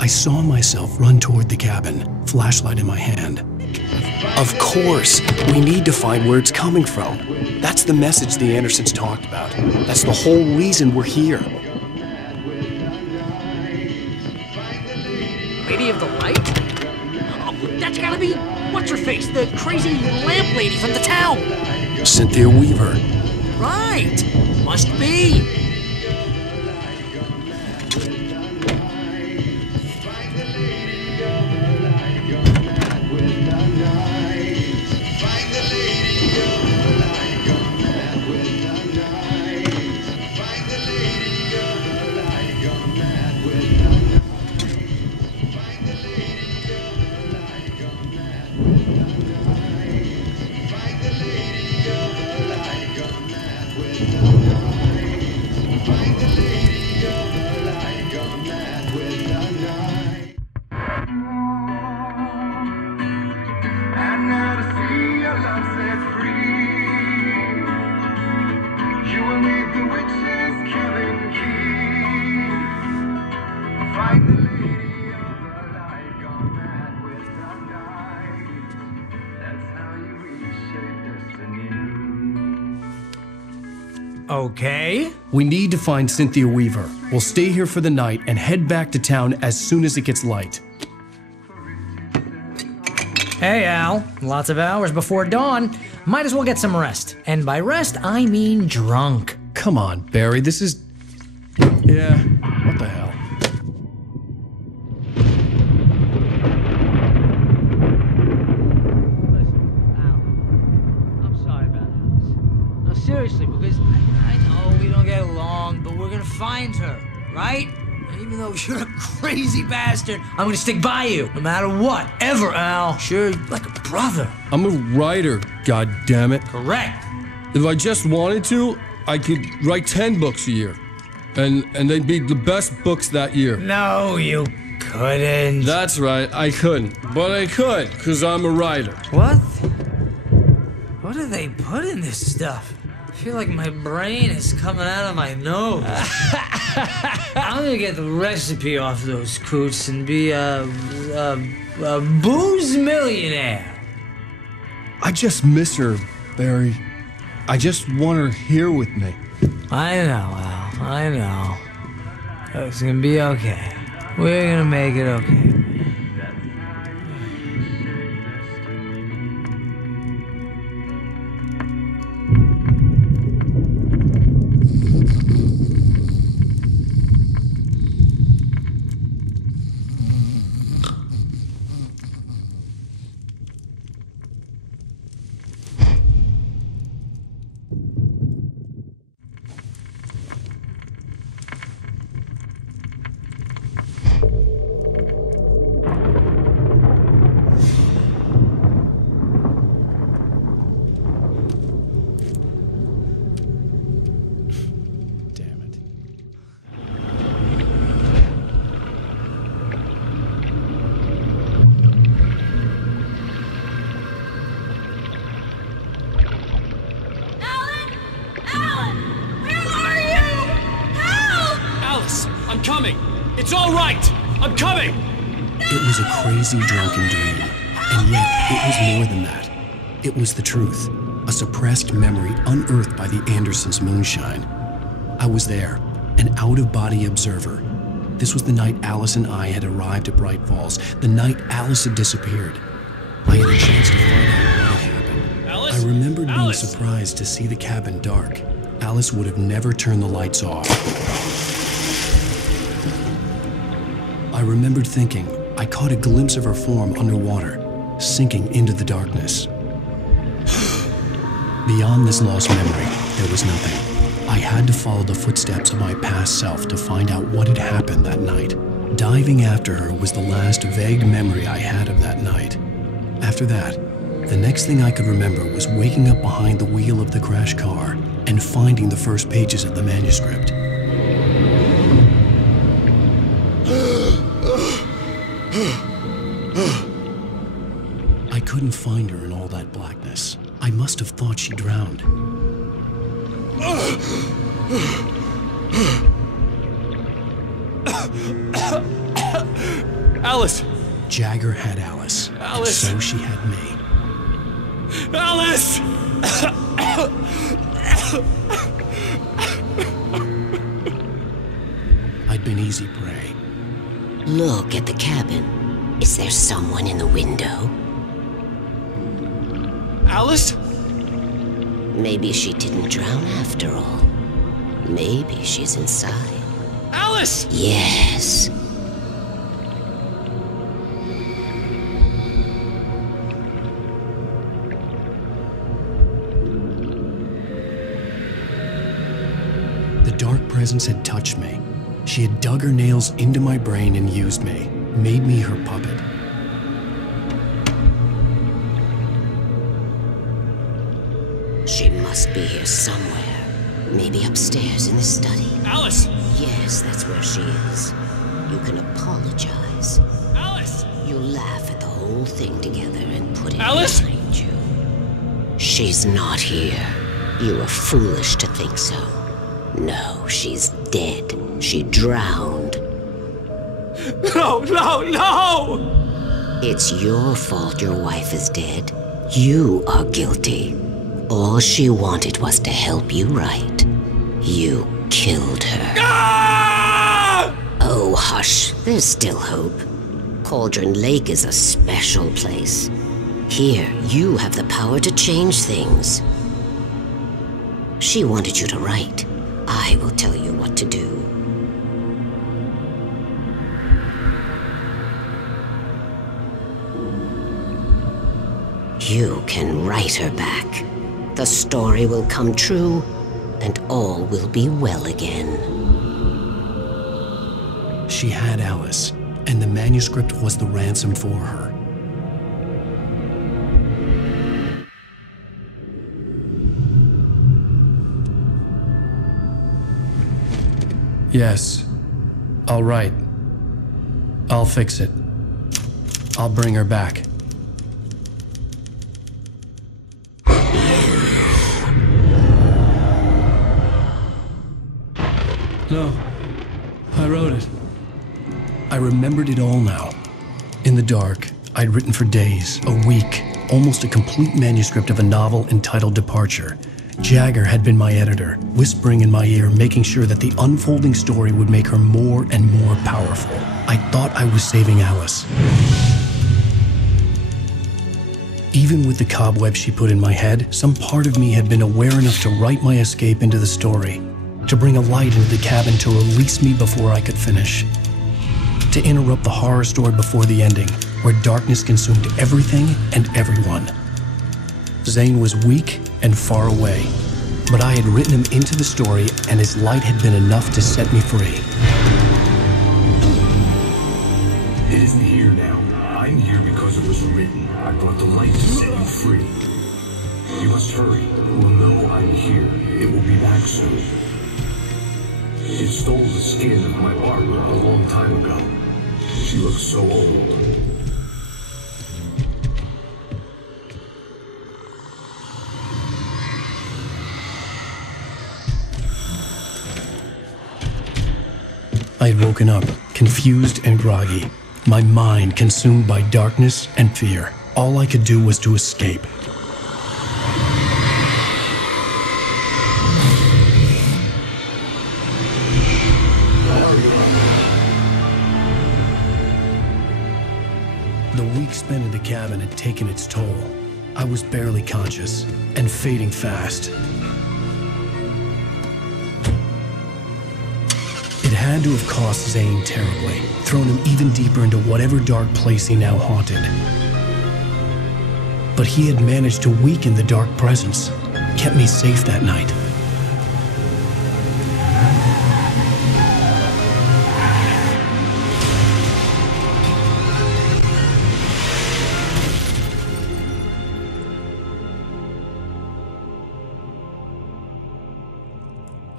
I saw myself run toward the cabin, flashlight in my hand. Of course, we need to find where it's coming from. That's the message the Andersons talked about. That's the whole reason we're here. Lady of the Light? Oh, that's gotta be what's-her-face, the crazy lamp lady from the town. Cynthia Weaver. Right, must be. Okay. We need to find Cynthia Weaver. We'll stay here for the night and head back to town as soon as it gets light. Hey, Al. Lots of hours before dawn. Might as well get some rest. And by rest, I mean drunk. Come on, Barry, this is... Yeah, what the hell? Seriously, because I know we don't get along, but we're gonna find her, right? And even though you're a crazy bastard, I'm gonna stick by you, no matter what, ever, Al. Sure, like a brother. I'm a writer, goddammit. Correct. If I just wanted to, I could write 10 books a year. And they'd be the best books that year. No, you couldn't. That's right, I couldn't. But I could, because I'm a writer. What? What do they put in this stuff? I feel like my brain is coming out of my nose. I'm gonna get the recipe off those coots and be a booze millionaire. I just miss her, Barry. I just want her here with me. I know, Al. I know. It's gonna be okay. We're gonna make it okay. coming! It's all right! I'm coming! It was a crazy, drunken dream, and yet it was more than that. It was the truth, a suppressed memory unearthed by the Andersons' moonshine. I was there, an out-of-body observer. This was the night Alice and I had arrived at Bright Falls, the night Alice had disappeared. I had a chance to find out what had happened. Alice? I remembered being Alice? surprised to see the cabin dark. Alice would have never turned the lights off. I remembered thinking I caught a glimpse of her form underwater, sinking into the darkness. Beyond this lost memory, there was nothing. I had to follow the footsteps of my past self to find out what had happened that night. Diving after her was the last vague memory I had of that night. After that, the next thing I could remember was waking up behind the wheel of the crashed car and finding the first pages of the manuscript. I couldn't find her in all that blackness. I must have thought she drowned. Alice! Jagger had Alice. Alice! And so she had me. Alice! I'd been easy prey. Look at the cabin. Is there someone in the window? Alice? Maybe she didn't drown after all. Maybe she's inside. Alice! Yes. The dark presence had touched me. She had dug her nails into my brain and used me, made me her puppet. She must be here somewhere. Maybe upstairs in the study. Alice! Yes, that's where she is. You can apologize. Alice! You laugh at the whole thing together and put it Alice! behind you. She's not here. You were foolish to think so. No, she's dead. She drowned. No, no, no! It's your fault your wife is dead. You are guilty. All she wanted was to help you right. You killed her. Ah! Oh, hush. There's still hope. Cauldron Lake is a special place. Here, you have the power to change things. She wanted you to write. I will tell you what to do. You can write her back. The story will come true, and all will be well again. She had Alice, and the manuscript was the ransom for her. Yes, I'll write. I'll fix it. I'll bring her back. No, I wrote it. I remembered it all now. In the dark, I'd written for days, a week, almost a complete manuscript of a novel entitled Departure. Jagger had been my editor, whispering in my ear, making sure that the unfolding story would make her more and more powerful. I thought I was saving Alice. Even with the cobweb she put in my head, some part of me had been aware enough to write my escape into the story, to bring a light into the cabin to release me before I could finish, to interrupt the horror story before the ending, where darkness consumed everything and everyone. Zane was weak and far away, but I had written him into the story, and his light had been enough to set me free. It isn't here now. I'm here because it was written. I brought the light to set you free. You must hurry. We'll know I'm here. It will be back soon. It stole the skin of my Barbara a long time ago. She looks so old. I I had woken up, confused and groggy, my mind consumed by darkness and fear. All I could do was to escape. The week spent in the cabin had taken its toll. I was barely conscious and fading fast. It had to have cost Zane terribly, thrown him even deeper into whatever dark place he now haunted. But he had managed to weaken the dark presence, kept me safe that night.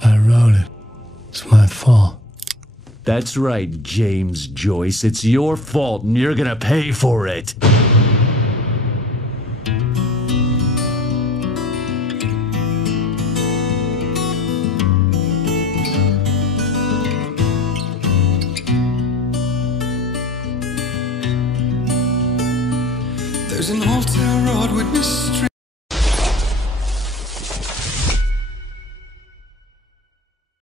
I wrote it. It's my fault. That's right, James Joyce. It's your fault, and you're gonna pay for it.